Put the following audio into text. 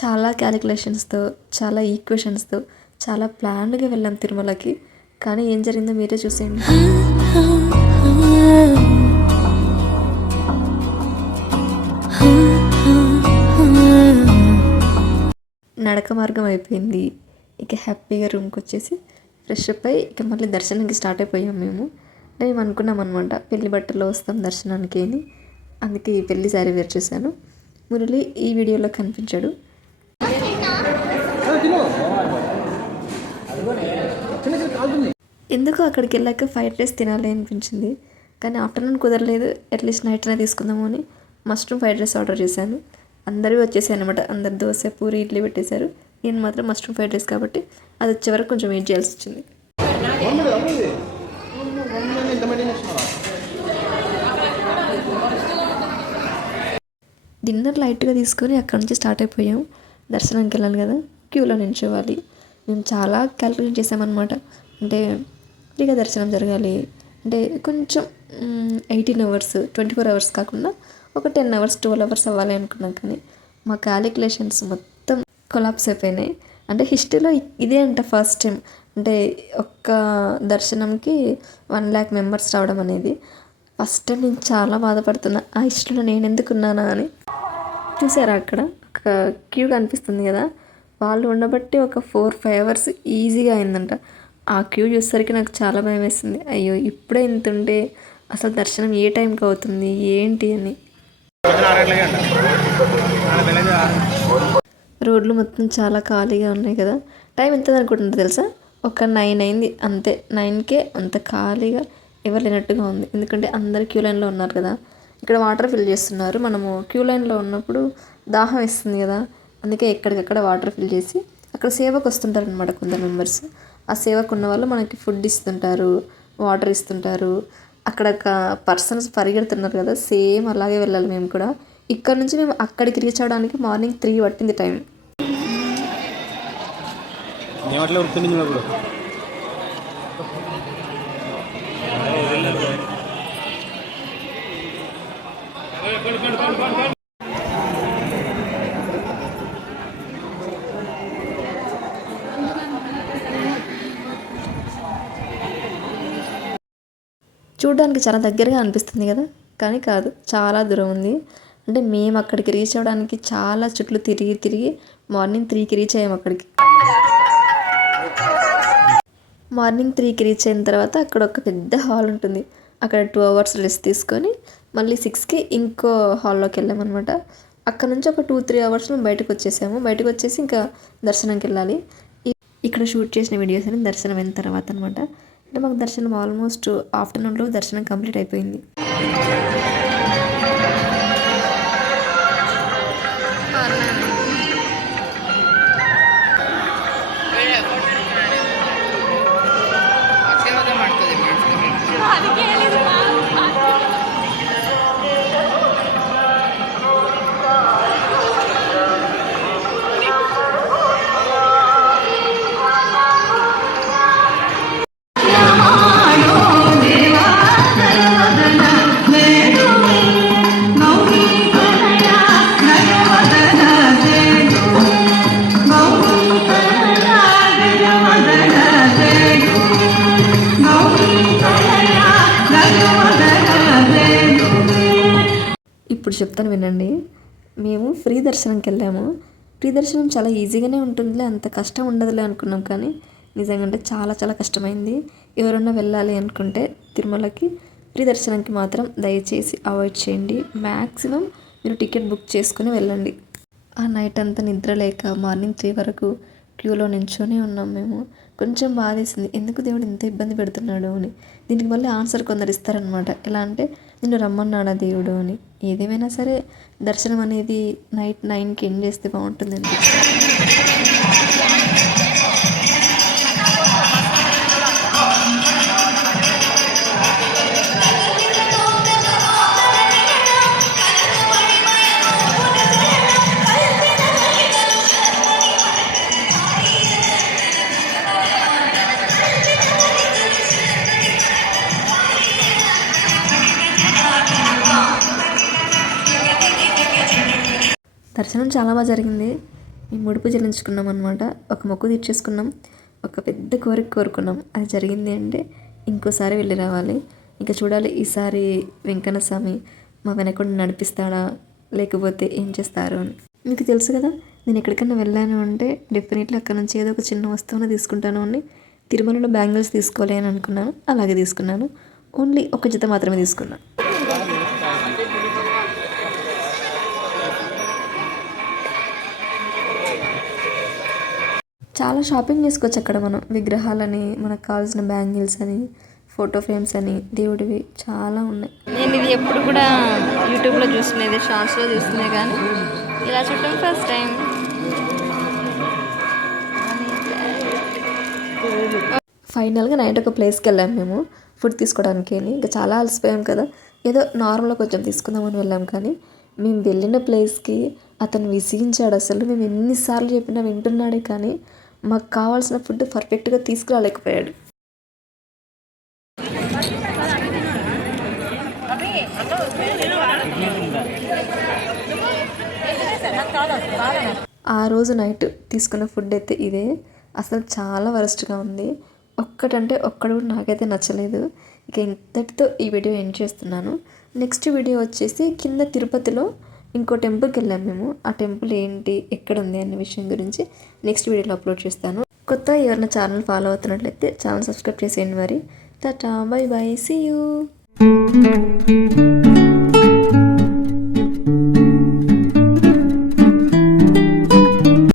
చాలా క్యాలిక్యులేషన్స్తో, చాలా ఈక్వేషన్స్తో, చాలా ప్లాన్డ్గా వెళ్ళాం తిరుమలకి. కానీ ఏం జరిగిందో మీరే చూసేయండి. నడక మార్గం అయిపోయింది. ఇక హ్యాపీగా రూమ్కి వచ్చేసి ఫ్రెష్ అప్ అయ్యి ఇక మళ్ళీ దర్శనానికి స్టార్ట్ అయిపోయాం మేము అనుకున్నాం అనమాట పెళ్లి బట్టల్లో వస్తాం దర్శనానికి అని. అందుకే ఈ పెళ్లి శారీ వేర్ చేశాను. మురళి ఈ వీడియోలో కనిపించాడు. ఎందుకో అక్కడికి వెళ్ళాక ఫ్రైడ్ రైస్ తినాలి అనిపించింది. కానీ ఆఫ్టర్నూన్ కుదరలేదు. అట్లీస్ట్ నైట్ అయినా తీసుకుందాము అని మష్రూమ్ ఫ్రైడ్ రైస్ ఆర్డర్ చేశాను. అందరూ వచ్చేసాయి అనమాట. అందరు దోశ, పూరి, ఇడ్లీ పెట్టేశారు. నేను మాత్రం మష్రూమ్ ఫ్రైడ్ రైస్ కాబట్టి అది వచ్చే వరకు కొంచెం వెయిట్ చేయాల్సి వచ్చింది. డిన్నర్ లైట్గా తీసుకొని అక్కడ నుంచి స్టార్ట్ అయిపోయాం. దర్శనానికి వెళ్ళాలి కదా, క్యూలో నిల్చోవాలి. మేము చాలా క్యాలిక్యులేట్ చేసామన్నమాట. అంటే ఫ్రీగా దర్శనం జరగాలి అంటే కొంచెం 18 hours 24 hours కాకుండా ఒక 10 hours 12 hours అవ్వాలి అనుకున్నాం. కానీ మా క్యాలిక్యులేషన్స్ మొత్తం కొలాప్స్ అయిపోయినాయి. అంటే హిస్టరీలో ఇదే అంట ఫస్ట్ టైం. అంటే ఒక్క దర్శనంకి 1 lakh members రావడం అనేది ఫస్ట్ టైం. నేను చాలా బాధపడుతున్నా, ఆ హిస్టరీలో నేను ఎందుకున్నానా అని. చూసారా అక్కడ ఒక క్యూ కనిపిస్తుంది కదా, వాళ్ళు ఉండబట్టి ఒక 4-5 hours ఈజీగా అయిందంట. ఆ క్యూ చూసేసరికి నాకు చాలా భయం వేస్తుంది. అయ్యో ఇప్పుడే ఇంత ఉంటే అసలు దర్శనం ఏ టైంకి అవుతుంది ఏంటి అని. రోడ్లు మొత్తం చాలా ఖాళీగా ఉన్నాయి కదా. టైం ఎంత అనుకుంటుందో తెలుసా, ఒక 9 అయింది అంతే. 9కే అంత ఖాళీగా ఎవరు లేనట్టుగా ఉంది. ఎందుకంటే అందరు క్యూ లైన్లో ఉన్నారు కదా. ఇక్కడ వాటర్ ఫిల్ చేస్తున్నారు. మనము క్యూ లైన్లో ఉన్నప్పుడు దాహం వేస్తుంది కదా, అందుకే ఎక్కడికక్కడ వాటర్ ఫిల్ చేసి అక్కడ సేవకు వస్తుంటారు అనమాట కొందరు మెంబర్స్. ఆ సేవకు ఉన్న వాళ్ళు మనకి ఫుడ్ ఇస్తుంటారు, వాటర్ ఇస్తుంటారు. అక్కడ ఒక పర్సన్స్ పరిగెడుతున్నారు కదా, సేమ్ అలాగే వెళ్ళాలి మేము కూడా. ఇక్కడ నుంచి మేము అక్కడికి రీచ్ అవ్వడానికి మార్నింగ్ 3 పట్టింది టైం. చూడడానికి చాలా దగ్గరగా అనిపిస్తుంది కదా, కానీ కాదు, చాలా దూరం ఉంది. అంటే మేము అక్కడికి రీచ్ అవ్వడానికి చాలా చుట్లు తిరిగి మార్నింగ్ 3కి రీచ్ అయ్యాము అక్కడికి. మార్నింగ్ 3కి రీచ్ అయిన తర్వాత అక్కడ ఒక పెద్ద హాల్ ఉంటుంది. అక్కడ 2 hours రెస్ట్ తీసుకొని మళ్ళీ 6కి ఇంకో హాల్లోకి వెళ్ళామన్నమాట. అక్కడ నుంచి ఒక 2-3 hours బయటకు వచ్చేసాము. బయటకు వచ్చేసి ఇంకా దర్శనంకి వెళ్ళాలి. ఇక్కడ షూట్ చేసిన వీడియోస్ అని దర్శనం అయిన తర్వాత అనమాట. అంటే మాకు దర్శనం ఆల్మోస్ట్ ఆఫ్టర్నూన్లో దర్శనం కంప్లీట్ అయిపోయింది. ఇప్పుడు చెప్తాను వినండి. మేము ఫ్రీ దర్శనంకి వెళ్ళాము. ఫ్రీ దర్శనం చాలా ఈజీగానే ఉంటుందిలే, అంత కష్టం ఉండదులే అనుకున్నాం. కానీ నిజంగా అంటే చాలా చాలా కష్టమైంది. ఎవరన్నా వెళ్ళాలి అనుకుంటే తిరుమలకి ఫ్రీ దర్శనంకి మాత్రం దయచేసి అవాయిడ్ చేయండి. మ్యాక్సిమం మీరు టికెట్ బుక్ చేసుకుని వెళ్ళండి. ఆ నైట్ అంతా నిద్ర లేక మార్నింగ్ 3 వరకు క్యూలో నించొని ఉన్నాం మేము. కొంచెం బాధేసింది, ఎందుకు దేవుడు ఇంత ఇబ్బంది పెడుతున్నాడు అని. దీనికి మళ్ళీ ఆన్సర్ కొందరు ఇస్తారనమాట. ఎలా అంటే నిన్ను రమ్మన్నాడా దేవుడు అని. ఏదేమైనా సరే దర్శనం అనేది నైట్ 9కి ఎండ్ చేస్తే బాగుంటుంది అనిపిస్తుంది. దర్శనం చాలా బాగా జరిగింది. మేము ముడుపు చెల్లించుకున్నాం అనమాట. ఒక మొక్కు తీర్చేసుకున్నాం, ఒక పెద్ద కోరిక కోరుకున్నాం. అది జరిగింది అంటే ఇంకోసారి వెళ్ళి రావాలి. ఇంకా చూడాలి ఈసారి వెంకన్న స్వామి మా వెనకుండా నడిపిస్తాడా లేకపోతే ఏం చేస్తారు అని. మీకు తెలుసు కదా, నేను ఎక్కడికైనా వెళ్ళాను అంటే డెఫినెట్లీ అక్కడ నుంచి ఏదో ఒక చిన్న వస్తువుని తీసుకుంటాను అని. తిరుమలలో బ్యాంగిల్స్ తీసుకోవాలి అని అనుకున్నాను, అలాగే తీసుకున్నాను. ఓన్లీ ఒక జత మాత్రమే తీసుకున్నాను. చాలా షాపింగ్ చేసుకోవచ్చు అక్కడ మనం. విగ్రహాలని, మనకు కావాల్సిన బ్యాంగిల్స్ అని, ఫోటో ఫ్రేమ్స్ అని, దేవుడివి చాలా ఉన్నాయి. నేను ఇది ఎప్పుడు కూడా యూట్యూబ్లో చూస్తున్నది, షార్ట్స్లో చూస్తున్నాయి, కానీ ఇలా చూడటం ఫస్ట్ టైం. ఫైనల్గా నైట్ ఒక ప్లేస్కి వెళ్ళాము మేము ఫుడ్ తీసుకోవడానికి. ఇంకా చాలా అలసిపోయాం కదా, ఏదో నార్మల్గా కొంచెం తీసుకుందామని వెళ్ళాం. కానీ మేము వెళ్ళిన ప్లేస్కి అతను విసిగించాడు అసలు. మేము ఎన్నిసార్లు చెప్పినా వింటున్నాడే కానీ మాకు కావాల్సిన ఫుడ్ పర్ఫెక్ట్గా తీసుకురాలేకపోయాడు. ఆ రోజు నైట్ తీసుకున్న ఫుడ్ అయితే ఇదే. అసలు చాలా వరస్ట్గా ఉంది. ఒక్కటంటే ఒక్కడు కూడా నాకైతే నచ్చలేదు. ఇక ఇంతటితో ఈ వీడియో ఎండ్ చేస్తున్నాను. నెక్స్ట్ వీడియో వచ్చేసి కింద తిరుపతిలో ఇంకో టెంపుల్కి వెళ్ళాం మేము. ఆ టెంపుల్ ఏంటి, ఎక్కడ ఉంది అనే విషయం గురించి నెక్స్ట్ వీడియోలో అప్లోడ్ చేస్తాను. కొత్త ఎవరైనా ఛానల్ ఫాలో అవుతున్నట్లయితే ఛానల్ సబ్స్క్రైబ్ చేసేయండి మరి. Tata, bye bye, see you.